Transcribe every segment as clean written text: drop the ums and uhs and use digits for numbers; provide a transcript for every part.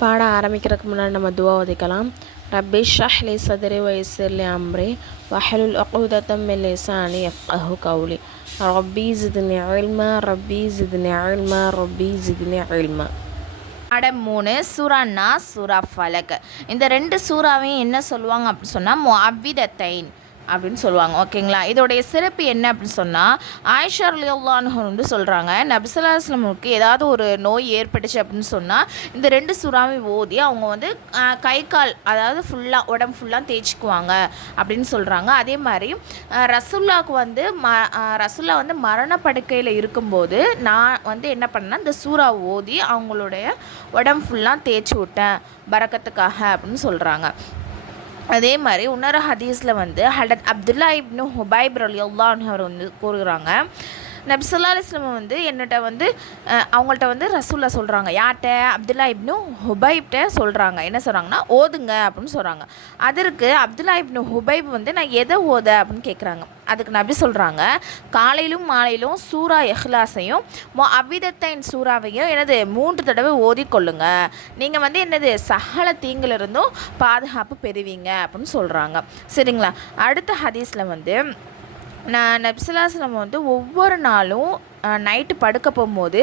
பாடம் ஆரம்பிக்கிறதுக்கு முன்னாடி நம்ம துவா ஓதிக்கலாம். ரப்பி ஷ்ரஹ் லி சத்ரி வயஸ்ஸிர் லி அம்ரி வஹ்லுல் உக்தத்தம் மின் லிசானி யஃப்கஹு கௌலி ரப்பி ஜித்னி இல்மா ரப்பி ஜித்னி இல்மா ரப்பி ஜித்னி இல்மா. பாடம் 3 சூரா நாஸ் சூரா ஃபலக். இந்த 2 சூறாவையும் என்ன சொல்லுவாங்க அப்படின்னு சொன்னால் முஅவ்விதத்தைன் அப்படின்னு சொல்லுவாங்க. ஓகேங்களா. இதோடைய சிறப்பு என்ன அப்படின்னு சொன்னால் ஆயிஷா ரலியல்லாஹு அன்ஹா வந்து சொல்கிறாங்க, நபி ஸல்லல்லாஹு அலைஹி வஸல்லம் ஏதாவது ஒரு நோய் ஏற்பட்டுச்சு அப்படின்னு சொன்னால் இந்த 2 சூறாவை ஓதி அவங்க வந்து கை கால் அதாவது ஃபுல்லாக உடம்பு ஃபுல்லாக தேய்ச்சிக்குவாங்க அப்படின்னு சொல்கிறாங்க. அதே மாதிரி ரசூல்லாவுக்கு வந்து ரசூல்லா வந்து மரணப்படுக்கையில் இருக்கும்போது நான் வந்து என்ன பண்ணேன்னா இந்த சூறா ஓதி அவங்களுடைய உடம்பு ஃபுல்லாக தேய்ச்சி விட்டேன் பரக்கத்துக்காக அப்படின்னு சொல்கிறாங்க. அதே மாதிரி இன்னொரு ஹதீஸில் வந்து ஹடத் அப்துல்லா இப்னு ஹுபைப் ரலியல்லாஹு அன்ஹு அவர் வந்து கூறுகிறாங்க, நபி ஸல்லல்லாஹு அலைஹி வஸல்லம் வந்து என்னட்ட வந்து அவங்கள்ட்ட வந்து ரசூல்லா சொல்கிறாங்க, யார்கிட்ட அப்துல்லா இப்னு ஹுபைப்கிட்ட சொல்கிறாங்க, என்ன சொல்கிறாங்கன்னா ஓதுங்க அப்படின்னு சொல்கிறாங்க. அதற்கு அப்துல்லா இப்னு ஹுபைப் வந்து நான் எதை ஓத அப்படின்னு கேட்குறாங்க. அதுக்கு நபி சொல்கிறாங்க, காலையிலும் மாலையிலும் சூரா இஹ்லாஸையும் அவ்விதத்தைன் சூறாவையும் என்னது 3 தடவை ஓதிக்கொள்ளுங்க, நீங்கள் வந்து என்னது சகல தீங்கிலிருந்தும் பாதுகாப்பு பெறுவீங்க அப்படின்னு சொல்கிறாங்க. சரிங்களா. அடுத்த ஹதீஸில் வந்து நபி ஸல்லல்லாஹு அலைஹி வஸல்லம் வந்து ஒவ்வொரு நாளும் நைட்டு படுக்க போகும்போது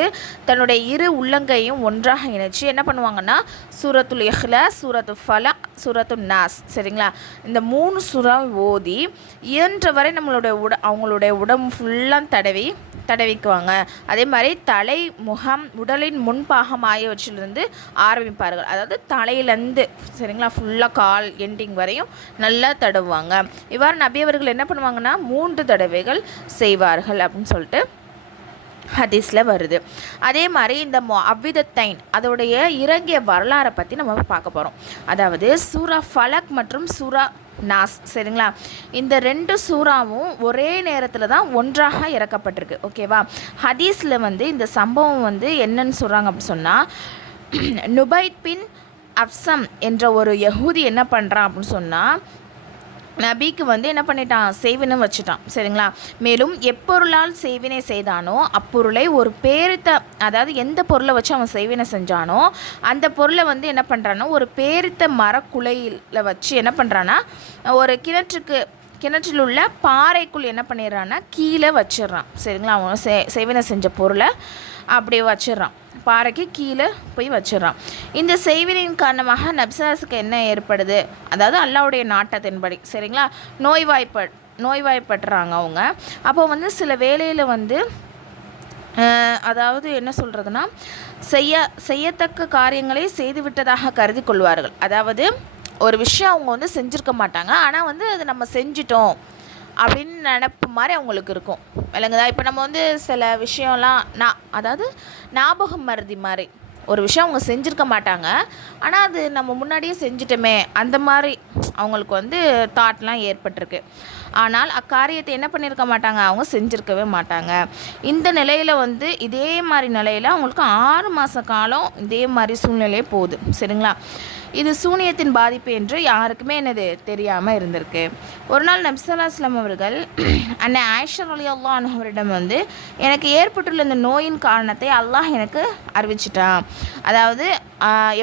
தன்னுடைய இரு உள்ளங்கையும் ஒன்றாக இணைச்சி என்ன பண்ணுவாங்கன்னா சூரத்துல் இஹ்லாஸ், சூரத்துல் ஃபலக், சூரத்துல் நாஸ், சரிங்களா, இந்த 3 சூறா ஓதி இயன்ற வரை நம்மளுடைய அவங்களுடைய உடம்பு ஃபுல்லாக தடவிக்குவாங்க. அதே மாதிரி தலை முகம் உடலின் முன்பாகம் ஆகியவற்றிலிருந்து ஆரம்பிப்பார்கள். அதாவது தலையிலேருந்து சரிங்களா ஃபுல்லாக கால் எண்டிங் வரையும் நல்லா தடவுவாங்க. இவ்வாறு நபி அவர்கள் என்ன பண்ணுவாங்கன்னா 3 தடவைகள் செய்வார்கள் அப்படின்னு சொல்லிட்டு ஹதீஸில் வருது. அதே மாதிரி இந்த அவ்விதத்தைன் அதோடைய இறங்கிய வரலாறை பற்றி நம்ம பார்க்க போகிறோம். அதாவது சூரா ஃபலக் மற்றும் சூரா நாஸ், சரிங்களா, இந்த 2 சூறாவும் ஒரே நேரத்தில் தான் ஒன்றாக இறக்கப்பட்டிருக்கு. ஓகேவா. ஹதீஸில் வந்து இந்த சம்பவம் வந்து என்னன்னு சொல்கிறாங்க அப்படின்னு சொன்னால் நுபைத் பின் அப்சம் என்ற ஒரு யஹூதி என்ன பண்ணுறான் அப்படின்னு சொன்னால் நபிக்கு வந்து என்ன பண்ணிட்டான், செய்வினை வச்சுட்டான். சரிங்களா. மேலும் எப்பொருளால் செய்வினை செய்தானோ அப்பொருளை ஒரு பேரித்த அதாவது எந்த பொருளை வச்சு அவன் செய்வினை செஞ்சானோ அந்த பொருளை வந்து என்ன பண்ணுறான்னா ஒரு பேரித்த மரக்குலையில் வச்சு என்ன பண்ணுறான்னா ஒரு கிணற்றில் உள்ள பாறைக்குள் என்ன பண்ணிடுறான்னா கீழே வச்சிடறான். சரிங்களா. அவன் செய்வினை செஞ்ச பொருளை அப்படியே வச்சிடறான், பாறைக்கு கீழே போய் வச்சிடறான். இந்த செய்வினையின் காரணமாக நபிசாசுக்கு என்ன ஏற்படுது, அதாவது அல்லாஹ்வுடைய நாட்டத்தின்படி சரிங்களா நோய்வாய்ப்படுறாங்க அவங்க. அப்போ வந்து சில வேளையில் வந்து அதாவது என்ன சொல்கிறதுனா செய்யத்தக்க காரியங்களை செய்துவிட்டதாக கருதி கொள்வார்கள். அதாவது ஒரு விஷயம் அவங்க வந்து செஞ்சுருக்க மாட்டாங்க, ஆனால் வந்து அது நம்ம செஞ்சிட்டோம் அப்படின்னு நினப்பு மாதிரி அவங்களுக்கு இருக்கும். விளங்குதா. இப்போ நம்ம வந்து சில விஷயம்லாம் அதாவது ஞாபகம் மறதி மாதிரி ஒரு விஷயம் அவங்க செஞ்சுருக்க மாட்டாங்க, ஆனால் அது நம்ம முன்னாடியே செஞ்சிட்டோமே அந்த மாதிரி அவங்களுக்கு வந்து தாட்லாம் ஏற்பட்டிருக்கு. ஆனால் அக்காரியத்தை என்ன பண்ணியிருக்க மாட்டாங்க, அவங்க செஞ்சுருக்கவே மாட்டாங்க. இந்த நிலையில் வந்து இதே மாதிரி நிலையில் அவங்களுக்கு 6 மாத காலம் இதே மாதிரி சூழ்நிலையே போகுது. சரிங்களா. இது சூனியத்தின் பாதிப்பு என்று யாருக்குமே என்னது தெரியாமல் இருந்திருக்கு. ஒரு நாள் நபி ஸல்லல்லாஹு அலைஹி வஸல்லம் அவர்கள் அன்னை ஆயிஷா ரலியல்லாஹு அன்ஹா அவரிடம் வந்து எனக்கு ஏற்பட்டுள்ள இந்த நோயின் காரணத்தை அல்லாஹ் எனக்கு அறிவிச்சிட்டான். அதாவது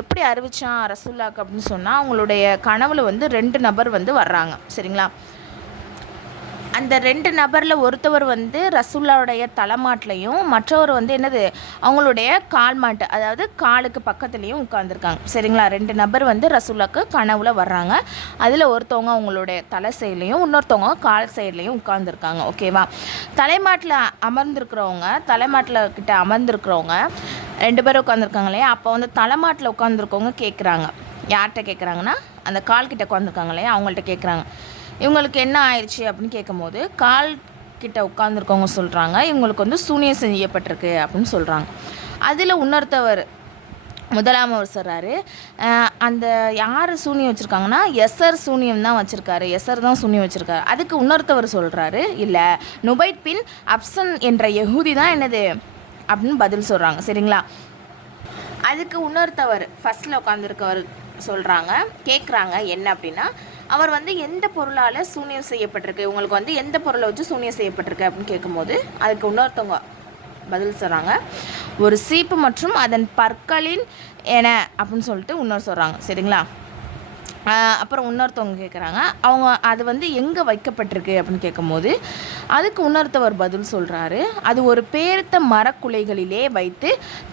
எப்படி அறிவிச்சான் ரசூலுல்லாஹ்க்கு அப்படின்னு சொன்னால் அவங்களுடைய கனவுல வந்து 2 நபர் வந்து வர்றாங்க. சரிங்களா. அந்த 2 நபரில் ஒருத்தவர் வந்து ரசூலுல்லாஹ்வுடைய தலைமாட்டிலையும் மற்றவர் வந்து என்னது அவங்களுடைய கால் மாட்டு அதாவது காலுக்கு பக்கத்துலேயும் உட்காந்துருக்காங்க. சரிங்களா. 2 நபர் வந்து ரசூலுல்லாஹ்க்கு கனவுல வர்றாங்க. அதில் ஒருத்தவங்க அவங்களுடைய தலை சைட்லேயும் இன்னொருத்தவங்க கால் சைட்லேயும் உட்காந்துருக்காங்க. ஓகேவா. தலைமாட்டில் கிட்ட அமர்ந்திருக்கிறவங்க 2 பேர் உட்காந்துருக்காங்க இல்லையா. அப்போ வந்து தலைமாட்டில் உட்காந்துருக்கவங்க கேட்குறாங்க, யார்கிட்ட கேட்குறாங்கன்னா அந்த கால் கிட்ட உட்காந்துருக்காங்க இல்லையா அவங்கள்ட்ட கேட்குறாங்க, இவங்களுக்கு என்ன ஆயிடுச்சு அப்படின்னு கேட்கும்போது கால் கிட்ட உட்காந்துருக்கவங்க சொல்கிறாங்க, இவங்களுக்கு வந்து சூனியம் செய்யப்பட்டிருக்கு அப்படின்னு சொல்கிறாங்க. அதில் இன்னொருத்தவர் முதலாமவர் சொல்கிறாரு, அந்த யார் சூனியம் வச்சுருக்காங்கன்னா எசர் சூனியம் தான் வச்சுருக்காரு, எசர் தான் சூனியம் வச்சுருக்காரு. அதுக்கு இன்னொருத்தவர் சொல்கிறாரு, இல்லை நுபைத் பின் அப்சன் என்ற யஹூதி தான் என்னது அப்படின்னு பதில் சொல்கிறாங்க. சரிங்களா. அதுக்கு இன்னொருத்தவர் ஃபஸ்ட்டில் உட்காந்துருக்கவர் சொல்கிறாங்க, கேட்குறாங்க என்ன அப்படின்னா அவர் வந்து எந்த பொருளால் சூனியம் செய்யப்பட்டிருக்கு, உங்களுக்கு வந்து எந்த பொருளை வச்சு சூனியம் செய்யப்பட்டிருக்கு அப்படின்னு கேட்கும்போது அதுக்கு இன்னொருத்தவங்க பதில் சொல்கிறாங்க, ஒரு சீப்பு மற்றும் அதன் பற்களின் என அப்படின்னு சொல்லிட்டு இன்னொரு சொல்கிறாங்க. சரிங்களா? அப்புறம் இன்னொருத்தவங்க கேட்குறாங்க, அவங்க அது வந்து எங்கே வைக்கப்பட்டிருக்கு அப்படின்னு கேட்கும்போது அதுக்கு இன்னொருத்தவர் பதில் சொல்கிறாரு, அது ஒரு பேர்த்த மரக்குலைகளிலே வைத்து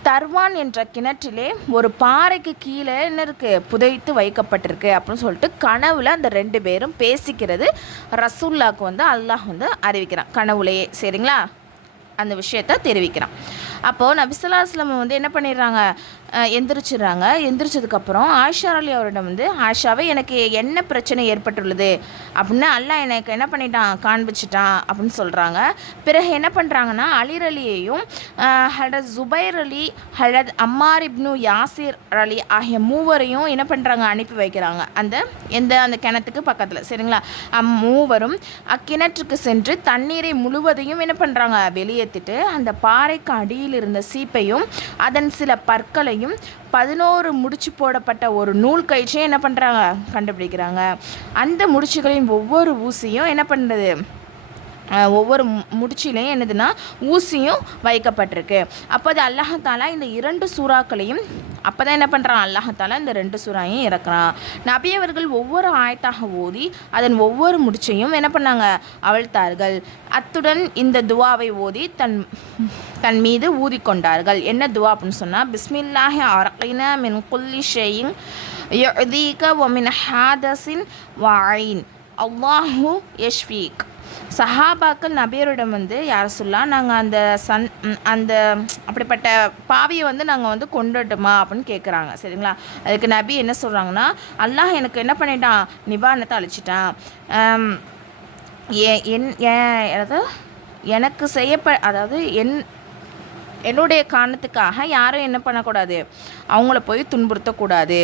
தர்வான் என்ற கிணற்றிலே ஒரு பாறைக்கு கீழே என்ன இருக்குது புதைத்து வைக்கப்பட்டிருக்கு அப்படின்னு சொல்லிட்டு கனவுல அந்த 2 பேரும் பேசிக்கிறது ரசூல்லாவுக்கு வந்து அல்லாஹ் வந்து அறிவிக்கிறான் கனவுலையே. சரிங்களா? அந்த விஷயத்த தெரிவிக்கிறான். அப்போது நபி ஸல்லல்லாஹு அலைஹி வஸல்லம் வந்து என்ன பண்ணிடுறாங்க, எந்திரிச்சிடுறாங்க. எந்திரிச்சதுக்கப்புறம் ஆயிஷா அலி அவரிடம் வந்து, ஆயிஷாவே எனக்கு என்ன பிரச்சனை ஏற்பட்டுள்ளது அப்படின்னு அல்லாஹ் எனக்கு என்ன பண்ணிட்டான் காண்பிச்சிட்டான் அப்படின்னு சொல்கிறாங்க. பிறகு என்ன பண்ணுறாங்கன்னா அலிர் அலியையும் ஹலத் ஜுபைர் அலி ஹலத் அம்மார் இப்னு யாசிர் அலி ஆகிய மூவரையும் என்ன பண்ணுறாங்க அனுப்பி வைக்கிறாங்க அந்த கிணத்துக்கு பக்கத்தில். சரிங்களா? மூவரும் அக்கிணற்றுக்கு சென்று தண்ணீரை முழுவதையும் என்ன பண்ணுறாங்க வெளியேற்றிட்டு அந்த பாறைக்கு அடியில் இருந்த சீப்பையும் அதன் சில பற்களையும் 11 முடிச்சு போடப்பட்ட ஒரு நூல் கயிற்றையும் என்ன பண்ணுறாங்க கண்டுபிடிக்கிறாங்க. அந்த முடிச்சுகளின் ஒவ்வொரு ஊசியும் என்ன பண்ணுறது ஒவ்வொரு முடிச்சிலையும் என்னதுன்னா ஊசியும் வைக்கப்பட்டிருக்கு. அப்போ அது அல்லாஹாலா இந்த 2 சூறாக்களையும் அப்போ தான் என்ன பண்ணுறான் அல்லாஹாலா இந்த 2 சூறாவையும் இறக்குறான். நபி அவர்கள் ஒவ்வொரு ஆயத்தாக ஓதி அதன் ஒவ்வொரு முடிச்சையும் என்ன பண்ணாங்க அவிழ்த்தார்கள். அத்துடன் இந்த துவாவை ஓதி தன் மீது ஊதிக்கொண்டார்கள். என்ன துவா அப்படின்னு சொன்னால், பிஸ்மில்லாஹி அரகினா மின் குல்லி ஷையின் யுதீக வ மின் ஹாதஸின் வஐன் அல்லாஹு யஷ்ஃபீக். சஹாபாக்கள் நபியரிடம் வந்து யார் சொல்லா நாங்கள் அந்த அப்படிப்பட்ட பாவியை வந்து நாங்கள் வந்து கொண்டுட்டுமா அப்படின்னு கேட்குறாங்க. சரிங்களா? அதுக்கு நபி என்ன சொல்கிறாங்கன்னா, அல்லாஹ் எனக்கு என்ன பண்ணிட்டான் நிவாரணத்தை அழிச்சிட்டான். அதாவது எனக்கு அதாவது என்னுடைய காரணத்துக்காக யாரும் என்ன பண்ணக்கூடாது அவங்கள போய் துன்புறுத்தக்கூடாது,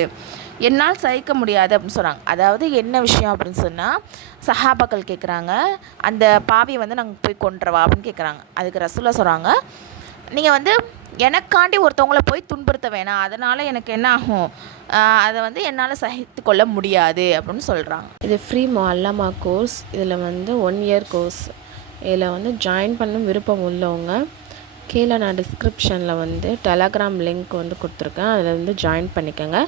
என்னால் சகிக்க முடியாது அப்படின்னு சொன்னாங்க. அதாவது என்ன விஷயம் அப்படின்னு சொன்னால், சஹாபாக்கள் கேட்குறாங்க அந்த பாவியை வந்து நாங்கள் போய் கொண்டுறவா அப்படின்னு கேட்குறாங்க. அதுக்கு ரசூலா சொல்கிறாங்க, நீங்கள் வந்து எனக்காண்டி ஒருத்தவங்கள போய் துன்புறுத்த வேணாம், அதனால் எனக்கு என்ன ஆகும் அதை வந்து என்னால் சகித்து கொள்ள முடியாது அப்படின்னு சொல்கிறாங்க. இது ஃப்ரீ முஅல்லமா கோர்ஸ். இதில் வந்து 1 இயர் கோர்ஸ். இதில் வந்து ஜாயின் பண்ண விருப்பம் உள்ளவங்க கீழே நான் டிஸ்கிரிப்ஷனில் வந்து டெலகிராம் லிங்க் வந்து கொடுத்துருக்கேன், அதில் வந்து ஜாயின் பண்ணிக்கோங்க.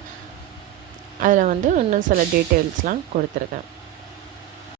அதில் வந்து இன்னும் சில டீட்டெயில்ஸ்லாம் கொடுத்துருக்கேன்.